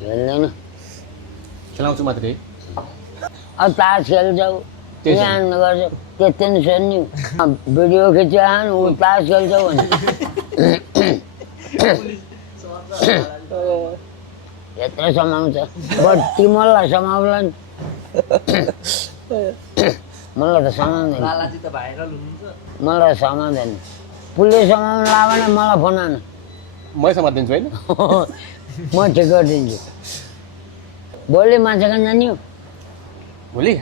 खेल्दैन खेलाउँछु मात्रै अब तास खेल्छौ बिहान गर्छ त्यति नि सोध्ने भिडियो खिचान ऊ तास खेल्छौ भने यत्रो समाउँछ बत्ती मलाई समाउला नि मलाई त समाउँदैन मलाई समाउँदैन पुलिस समाउनु लाग्यो भने मलाई फोन आउनु मै समातिदिन्छु होइन म ठिक गरिदिन्छु भोलि माछा खान जाने हो भोलि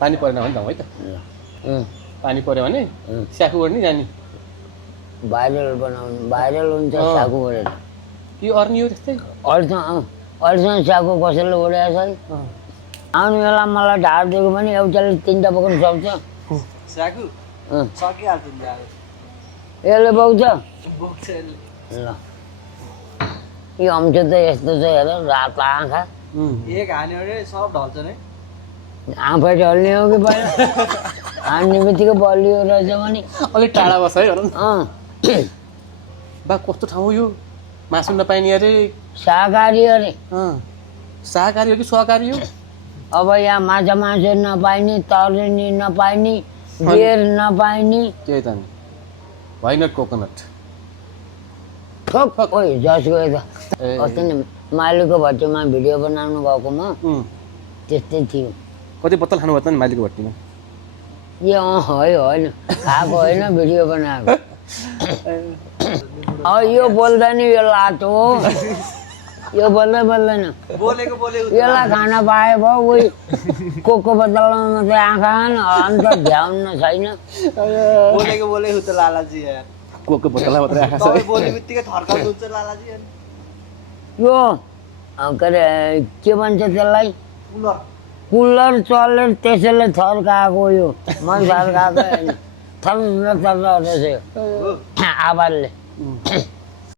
पानी परेन भने जाउँ है त पानी पऱ्यो भने स्याकु गर्ने जाने भाइरल बनाउनु भाइरल हुन्छ सागु गरेर कि अर्नी हो त्यस्तै अहिलेसम्म सागु कसैले उडेको छ है आउने बेला मलाई ढाड दिएको पनि एउटाले तिनवटा पकाउनु सक्छ यसले बोक्छ ल यो अम्छो त यस्तो छ हेर रातो आँखा आँखा ढल्ने हो कि पहिला हान्ने बित्तिकै बलियो रहेछ भने अलिक टाढा बस है बा कस्तो ठाउँ हो यो मासु नपाइने अरे शाकाहारी अरे शाकाहारी हो कि सहकारी हो अब यहाँ माछा मासु नपाइने तर्नी नपाइने बेर नपाइने त्यही त नि वाइ नट कोकोनट ओइ जस गयो त अस्ति नि माइलीको भट्टीमा भिडियो बनाउनु गएकोमा त्यस्तै थियो कति बोतल खानुभयो त नि माइलीको भट्टीमा यो होइन खाएको होइन भिडियो बनाएको यो बोल्दैन यो लाटो हो यो बोल्दैन यसलाई खान पाए भयो उही कोको बोतलमा मात्रै आँखा अन्त भ्याउन छैन कोको बोतलमा मात्रै आँखा छ यो के अरे के भन्छ त्यसलाई कुलर चलेर त्यसैले थर्काएको यो मन थर्काएको होइन थर रहेछ आवाजले